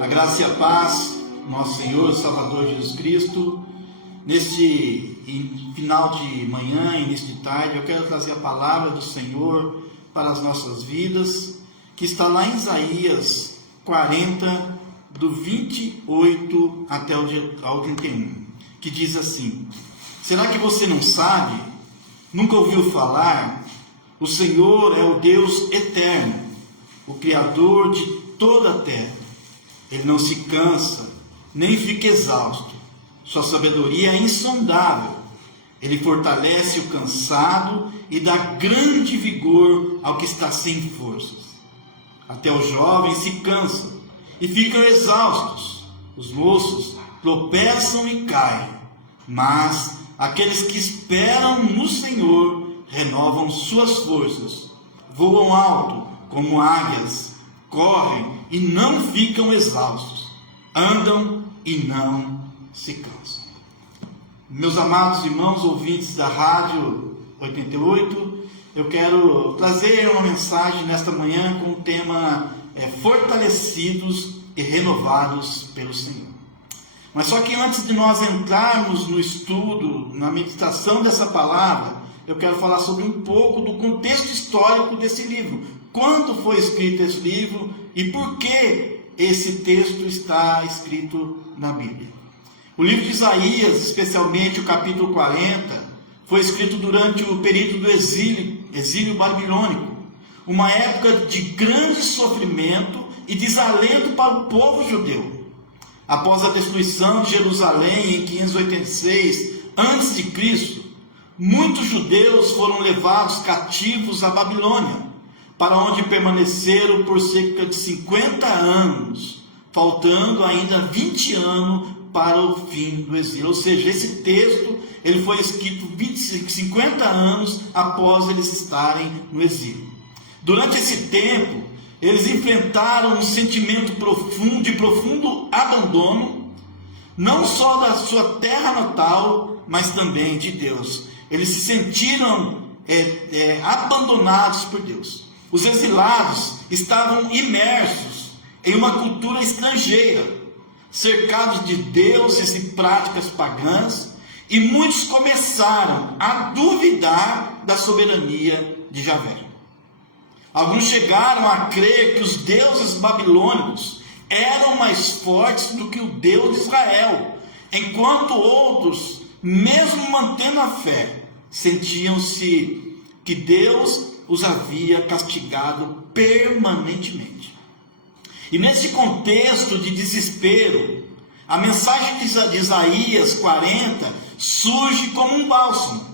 A graça e a paz, nosso Senhor e Salvador Jesus Cristo. Neste final de manhã, início de tarde, eu quero trazer a palavra do Senhor para as nossas vidas, que está lá em Isaías 40, do 28 até ao 31, que diz assim: será que você não sabe? Nunca ouviu falar? O Senhor é o Deus eterno, o Criador de toda a terra. Ele não se cansa, nem fica exausto. Sua sabedoria é insondável. Ele fortalece o cansado e dá grande vigor ao que está sem forças. Até os jovens se cansam e ficam exaustos. Os moços tropeçam e caem. Mas aqueles que esperam no Senhor renovam suas forças. Voam alto como águias, correm e não ficam exaustos, andam e não se cansam. Meus amados irmãos ouvintes da Rádio 88, eu quero trazer uma mensagem nesta manhã com o tema fortalecidos e renovados pelo Senhor. Mas só que antes de nós entrarmos no estudo, na meditação dessa palavra, eu quero falar sobre um pouco do contexto histórico desse livro. Quando foi escrito esse livro e por que esse texto está escrito na Bíblia. O livro de Isaías, especialmente o capítulo 40, foi escrito durante o período do exílio babilônico, uma época de grande sofrimento e desalento para o povo judeu. Após a destruição de Jerusalém em 586 a.C., muitos judeus foram levados cativos à Babilônia, para onde permaneceram por cerca de 50 anos, faltando ainda 20 anos para o fim do exílio. Ou seja, esse texto ele foi escrito 50 anos após eles estarem no exílio. Durante esse tempo, eles enfrentaram um sentimento de profundo abandono, não só da sua terra natal, mas também de Deus. Eles se sentiram abandonados por Deus. Os exilados estavam imersos em uma cultura estrangeira, cercados de deuses e práticas pagãs, e muitos começaram a duvidar da soberania de Javé. Alguns chegaram a crer que os deuses babilônicos eram mais fortes do que o Deus de Israel, enquanto outros, mesmo mantendo a fé, sentiam-se que Deus os havia castigado permanentemente. E nesse contexto de desespero, a mensagem de Isaías 40 surge como um bálsamo,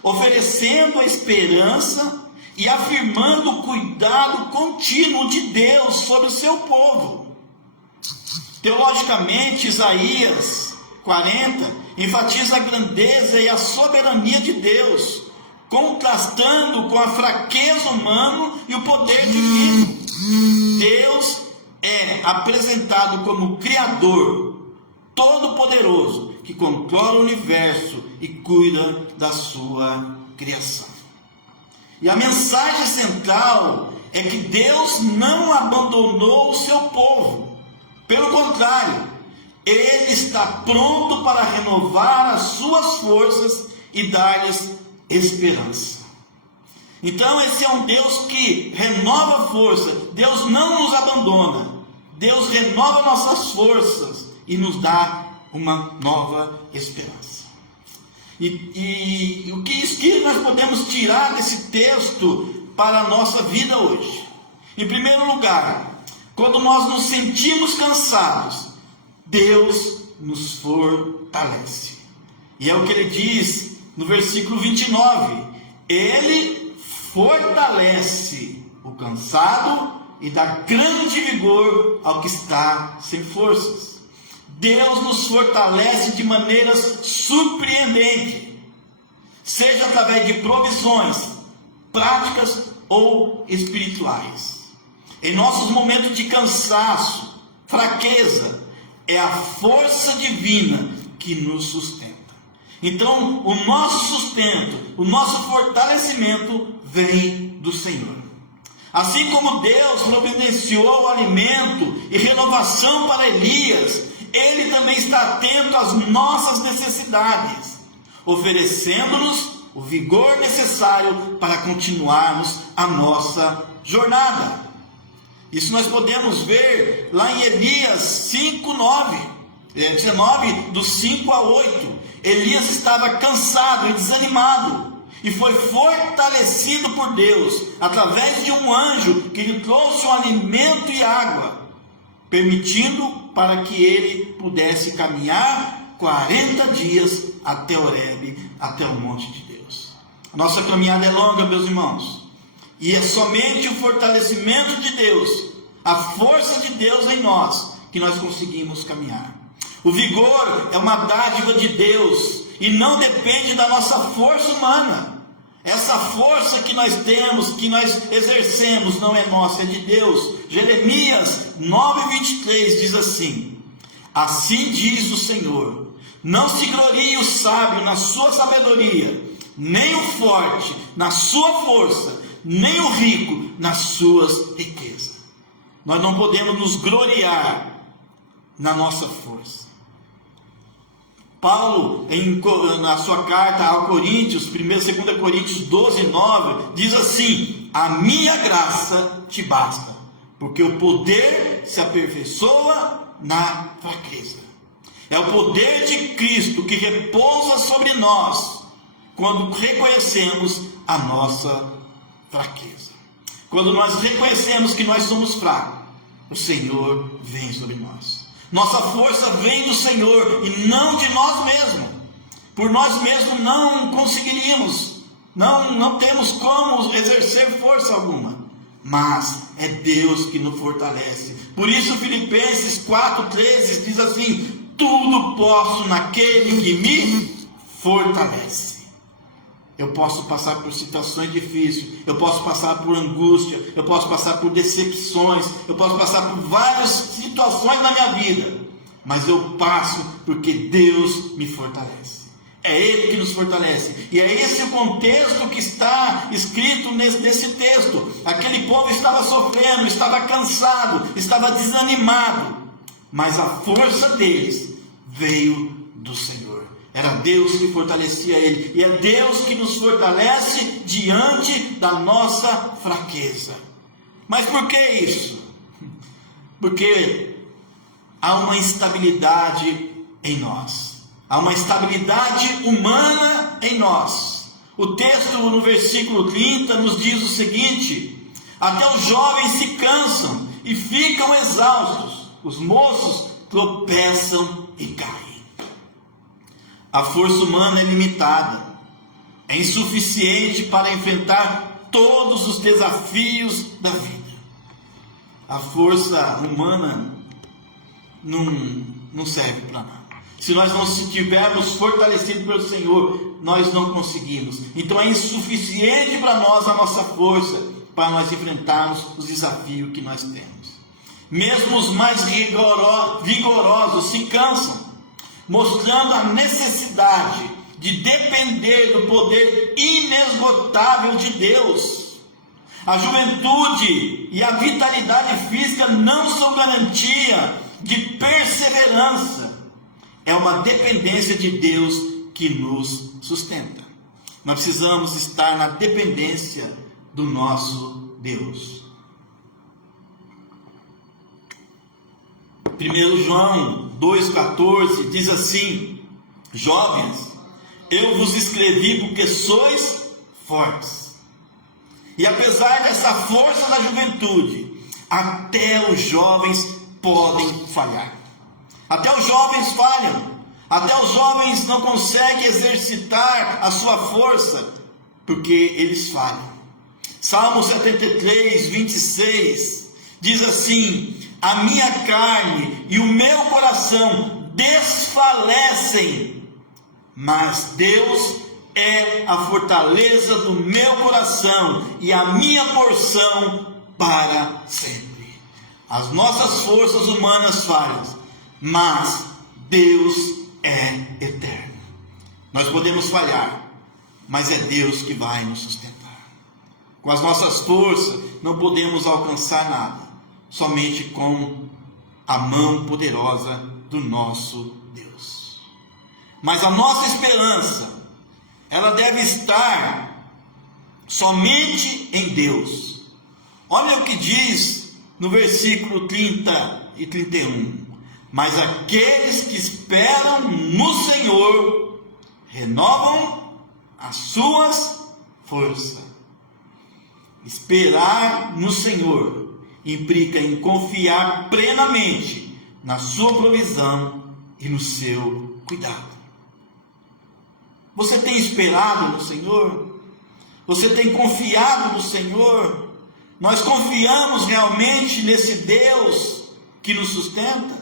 oferecendo a esperança e afirmando o cuidado contínuo de Deus sobre o seu povo. Teologicamente, Isaías 40 enfatiza a grandeza e a soberania de Deus, contrastando com a fraqueza humana e o poder divino. Deus é apresentado como Criador, Todo-Poderoso, que controla o universo e cuida da sua criação. E a mensagem central é que Deus não abandonou o seu povo. Pelo contrário, Ele está pronto para renovar as suas forças e dar-lhes esperança. Então esse é um Deus que renova a força. Deus não nos abandona. Deus renova nossas forças e nos dá uma nova esperança. E o que nós podemos tirar desse texto para a nossa vida hoje? Em primeiro lugar, quando nós nos sentimos cansados, Deus nos fortalece. E é o que ele diz no versículo 29. Ele fortalece o cansado e dá grande vigor ao que está sem forças. Deus nos fortalece de maneiras surpreendentes, seja através de provisões práticas ou espirituais. Em nossos momentos de cansaço, fraqueza, é a força divina que nos sustenta. Então, o nosso sustento, o nosso fortalecimento vem do Senhor. Assim como Deus providenciou o alimento e renovação para Elias, Ele também está atento às nossas necessidades, oferecendo-nos o vigor necessário para continuarmos a nossa jornada. Isso nós podemos ver lá em Elias 19, do 5 a 8. Elias estava cansado e desanimado, e foi fortalecido por Deus, através de um anjo que lhe trouxe um alimento e água, permitindo para que ele pudesse caminhar 40 dias até Horebe, até o monte de Deus. A nossa caminhada é longa, meus irmãos, e é somente o fortalecimento de Deus, a força de Deus em nós, que nós conseguimos caminhar. O vigor é uma dádiva de Deus e não depende da nossa força humana. Essa força que nós temos, que nós exercemos, não é nossa, é de Deus. Jeremias 9:23 diz assim: assim diz o Senhor, não se glorie o sábio na sua sabedoria, nem o forte na sua força, nem o rico nas suas riquezas. Nós não podemos nos gloriar na nossa força. Paulo, na sua carta aos Coríntios, 1 e 2 Coríntios 12:9, diz assim: a minha graça te basta, porque o poder se aperfeiçoa na fraqueza. É o poder de Cristo que repousa sobre nós, quando reconhecemos a nossa fraqueza. Quando nós reconhecemos que nós somos fracos, o Senhor vem sobre nós. Nossa força vem do Senhor e não de nós mesmos. Por nós mesmos não conseguiríamos, não temos como exercer força alguma, mas é Deus que nos fortalece. Por isso Filipenses 4:13 diz assim: tudo posso naquele que me fortalece. Eu posso passar por situações difíceis, eu posso passar por angústia, eu posso passar por decepções, eu posso passar por várias situações na minha vida, mas eu passo porque Deus me fortalece. É Ele que nos fortalece, e é esse o contexto que está escrito nesse texto. Aquele povo estava sofrendo, estava cansado, estava desanimado, mas a força deles veio do Senhor. Era Deus que fortalecia ele, e é Deus que nos fortalece diante da nossa fraqueza. Mas por que isso? Porque há uma instabilidade em nós, há uma instabilidade humana em nós. O texto no versículo 30 nos diz o seguinte: até os jovens se cansam e ficam exaustos, os moços tropeçam e caem. A força humana é limitada, é insuficiente para enfrentar todos os desafios da vida. A força humana não serve para nada. Se nós não estivermos fortalecidos pelo Senhor, nós não conseguimos. Então é insuficiente para nós a nossa força, para nós enfrentarmos os desafios que nós temos. Mesmo os mais vigorosos se cansam, mostrando a necessidade de depender do poder inesgotável de Deus. A juventude e a vitalidade física não são garantia de perseverança. É uma dependência de Deus que nos sustenta. Nós precisamos estar na dependência do nosso Deus. 1 João 2,14 diz assim: jovens, eu vos escrevi porque sois fortes. E apesar dessa força da juventude, até os jovens podem falhar. Até os jovens falham. Até os jovens não conseguem exercitar a sua força, porque eles falham. Salmo 73:26 diz assim: a minha carne e o meu coração desfalecem, mas Deus é a fortaleza do meu coração e a minha porção para sempre. As nossas forças humanas falham, mas Deus é eterno. Nós podemos falhar, mas é Deus que vai nos sustentar. com as nossas forças, não podemos alcançar nada, somente com a mão poderosa do nosso Deus. Mas a nossa esperança, ela deve estar somente em Deus. Olha o que diz no versículo 30 e 31. Mas aqueles que esperam no Senhor renovam as suas forças. Esperar no Senhor implica em confiar plenamente na sua provisão e no seu cuidado. Você tem esperado no Senhor? Você tem confiado no Senhor? Nós confiamos realmente nesse Deus que nos sustenta?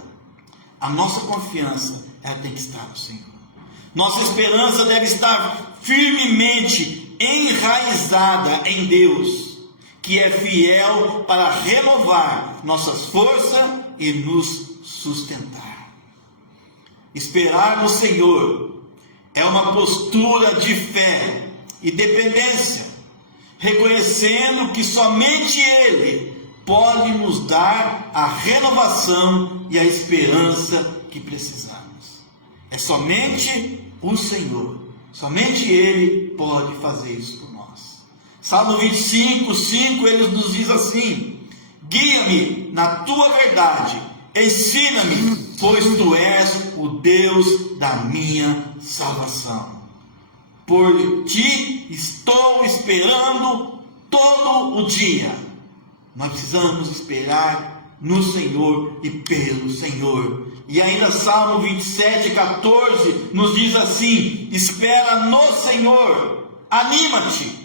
A nossa confiança, ela tem que estar no Senhor. Nossa esperança deve estar firmemente enraizada em Deus, que é fiel para renovar nossas forças e nos sustentar. Esperar no Senhor é uma postura de fé e dependência, reconhecendo que somente Ele pode nos dar a renovação e a esperança que precisamos. É somente o Senhor, somente Ele pode fazer isso por nós. Salmo 25, 5, Ele nos diz assim: guia-me na tua verdade, ensina-me, pois tu és o Deus da minha salvação. Por ti estou esperando todo o dia. Nós precisamos esperar no Senhor e pelo Senhor. E ainda Salmo 27, 14 nos diz assim: espera no Senhor, anima-te,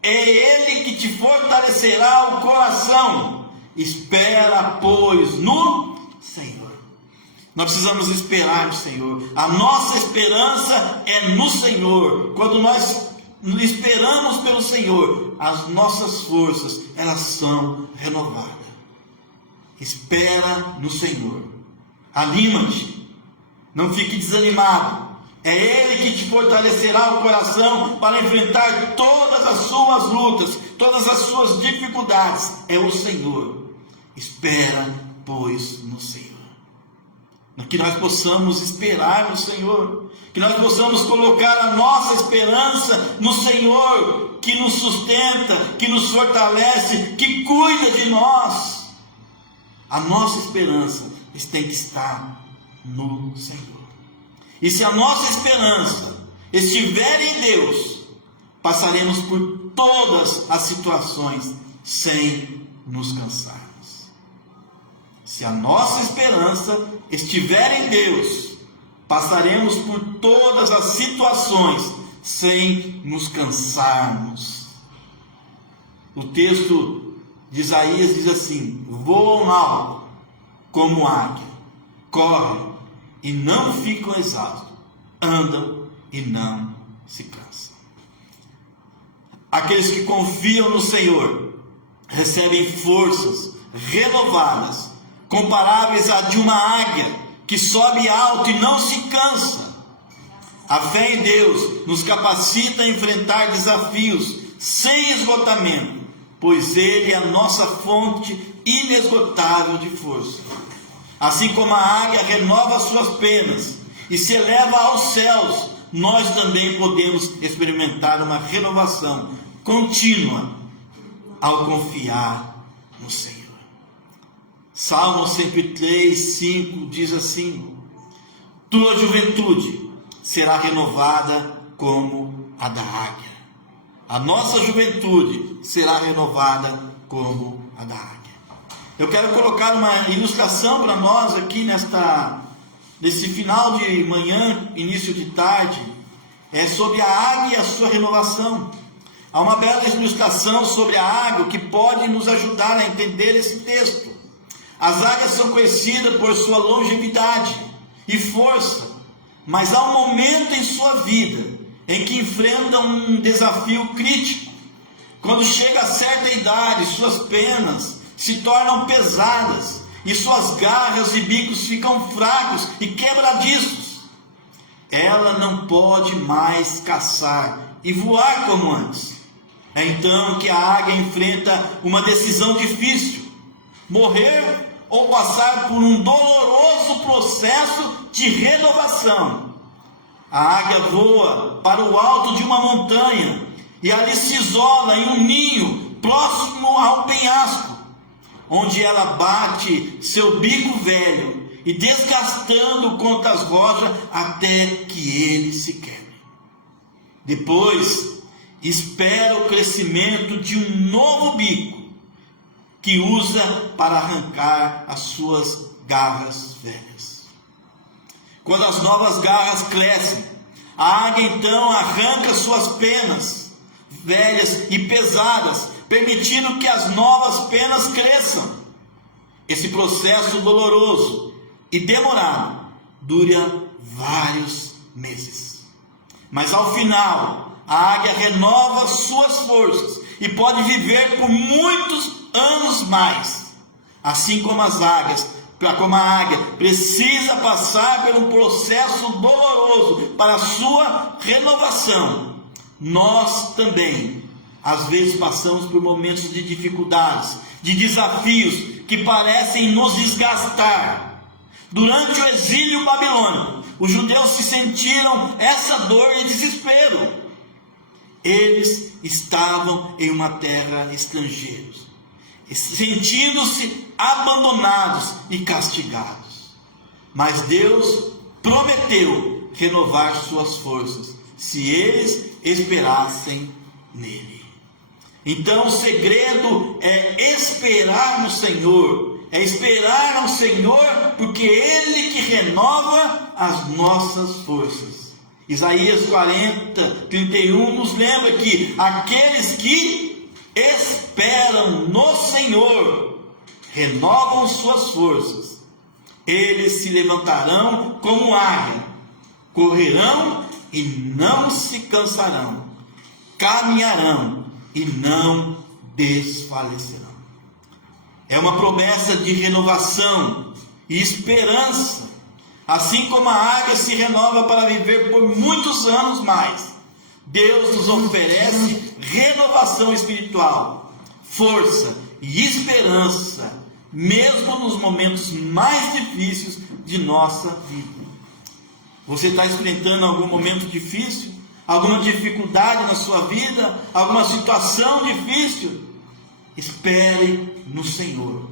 é Ele que te fortalecerá o coração. Espera, pois, no Senhor. Nós precisamos esperar no Senhor. A nossa esperança é no Senhor. Quando nós esperamos pelo Senhor, as nossas forças, elas são renovadas. Espera no Senhor. Anima-te. Não fique desanimado. É Ele que te fortalecerá o coração para enfrentar todas as suas lutas, todas as suas dificuldades. É o Senhor. Espera, pois, no Senhor. Que nós possamos esperar no Senhor, que nós possamos colocar a nossa esperança no Senhor, que nos sustenta, que nos fortalece, que cuida de nós. A nossa esperança tem que estar no Senhor. E se a nossa esperança estiver em Deus, passaremos por todas as situações sem nos cansarmos. Se a nossa esperança estiver em Deus, passaremos por todas as situações sem nos cansarmos. O texto de Isaías diz assim: voam alto como águia, correm e não ficam exaustos, andam e não se cansam. Aqueles que confiam no Senhor recebem forças renovadas, comparáveis à de uma águia que sobe alto e não se cansa. A fé em Deus nos capacita a enfrentar desafios sem esgotamento, pois Ele é a nossa fonte inesgotável de força. Assim como a águia renova suas penas e se eleva aos céus, nós também podemos experimentar uma renovação contínua ao confiar no Senhor. Salmo 103, 5 diz assim: tua juventude será renovada como a da águia. A nossa juventude será renovada como a da águia. Eu quero colocar uma ilustração para nós aqui nesse final de manhã, início de tarde, sobre a águia e a sua renovação. Há uma bela ilustração sobre a águia que pode nos ajudar a entender esse texto. As águias são conhecidas por sua longevidade e força, mas há um momento em sua vida em que enfrentam um desafio crítico. Quando chega a certa idade, suas penas se tornam pesadas e suas garras e bicos ficam fracos e quebradiços. Ela não pode mais caçar e voar como antes. É então que a águia enfrenta uma decisão difícil: morrer ou passar por um doloroso processo de renovação. A águia voa para o alto de uma montanha e ali se isola em um ninho próximo ao penhasco, onde ela bate seu bico velho e desgastando contra as rochas até que ele se quebre. Depois, espera o crescimento de um novo bico que usa para arrancar as suas garras velhas. Quando as novas garras crescem, a águia então arranca suas penas velhas e pesadas, permitindo que as novas penas cresçam. Esse processo doloroso e demorado dura vários meses. Mas ao final, a águia renova suas forças e pode viver por muitos anos mais. Assim como a águia precisa passar por um processo doloroso para a sua renovação, nós também, às vezes, passamos por momentos de dificuldades, de desafios que parecem nos desgastar. Durante o exílio babilônico, os judeus se sentiram essa dor e desespero. Eles estavam em uma terra estrangeira, sentindo-se abandonados e castigados. Mas Deus prometeu renovar suas forças, se eles esperassem nele. Então o segredo é esperar no Senhor, porque Ele que renova as nossas forças. Isaías 40:31 nos lembra que aqueles que esperam no Senhor renovam suas forças. Eles se levantarão como águia, correrão e não se cansarão, caminharão e não desfalecerão. É uma promessa de renovação e esperança. Assim como a águia se renova para viver por muitos anos mais, Deus nos oferece renovação espiritual, força e esperança, mesmo nos momentos mais difíceis de nossa vida. Você está enfrentando algum momento difícil? Alguma dificuldade na sua vida? Alguma situação difícil? Espere no Senhor.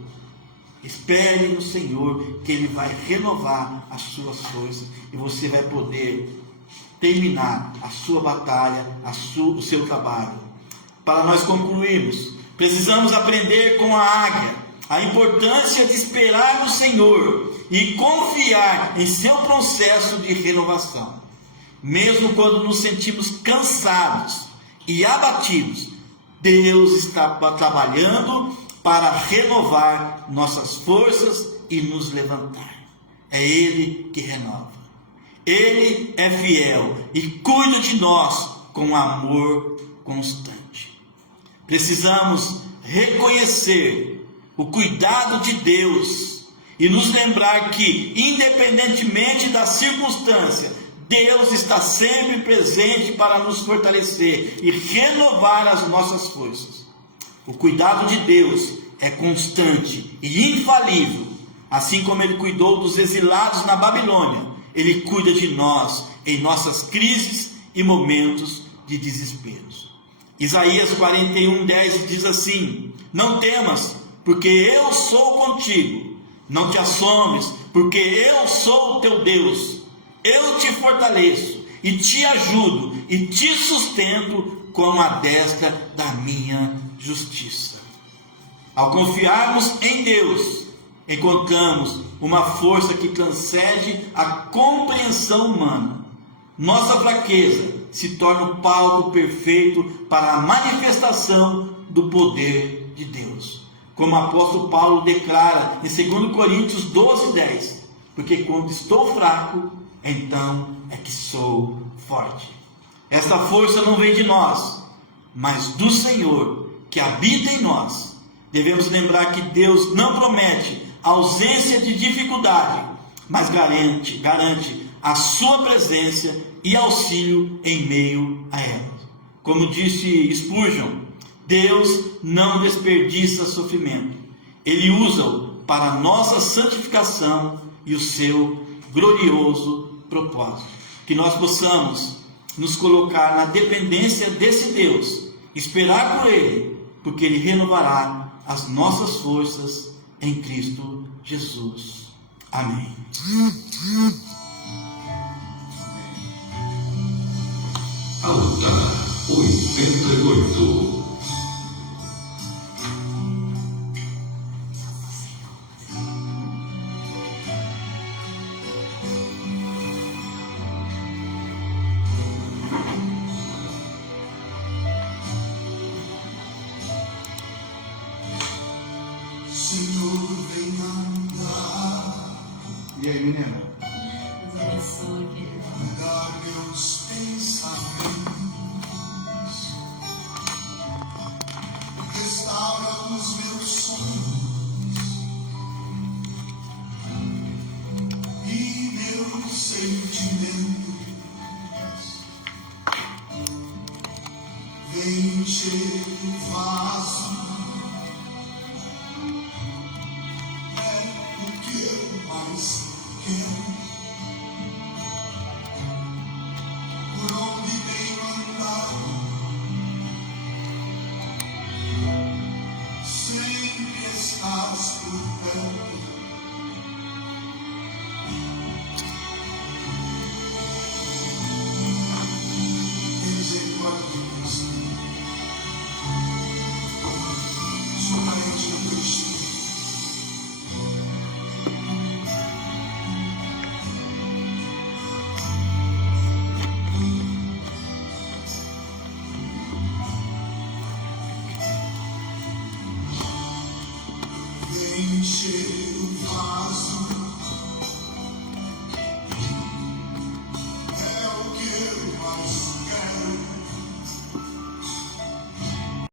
Espere no Senhor, que Ele vai renovar as suas forças e você vai poder terminar a sua batalha, o seu trabalho. Para nós concluirmos, precisamos aprender com a águia a importância de esperar no Senhor e confiar em seu processo de renovação. Mesmo quando nos sentimos cansados e abatidos, Deus está trabalhando para renovar nossas forças e nos levantar. É Ele que renova. Ele é fiel e cuida de nós com amor constante. Precisamos reconhecer o cuidado de Deus e nos lembrar que, independentemente da circunstância, Deus está sempre presente para nos fortalecer e renovar as nossas forças. O cuidado de Deus é constante e infalível. Assim como Ele cuidou dos exilados na Babilônia, Ele cuida de nós em nossas crises e momentos de desesperos. Isaías 41:10 diz assim: não temas, porque eu sou contigo. Não te assombres, porque eu sou o teu Deus. Eu te fortaleço e te ajudo e te sustento com a destra da minha justiça. Ao confiarmos em Deus, encontramos uma força que transcende a compreensão humana. Nossa fraqueza se torna o palco perfeito para a manifestação do poder de Deus. Como o apóstolo Paulo declara em 2 Coríntios 12:10, porque quando estou fraco, então é que sou forte. Esta força não vem de nós, mas do Senhor que habita em nós. Devemos lembrar que Deus não promete ausência de dificuldade, mas garante a sua presença e auxílio em meio a elas. Como disse Spurgeon, Deus não desperdiça sofrimento. Ele usa-o para a nossa santificação e o seu glorioso propósito. Que nós possamos nos colocar na dependência desse Deus, esperar por Ele, porque Ele renovará as nossas forças em Cristo Jesus. Amém. Altar 88. E aí, menina? Mudar meus pensamentos, restaura os meus sonhos e meus sentimentos. Vem encher o vaso, é o que eu mais quero.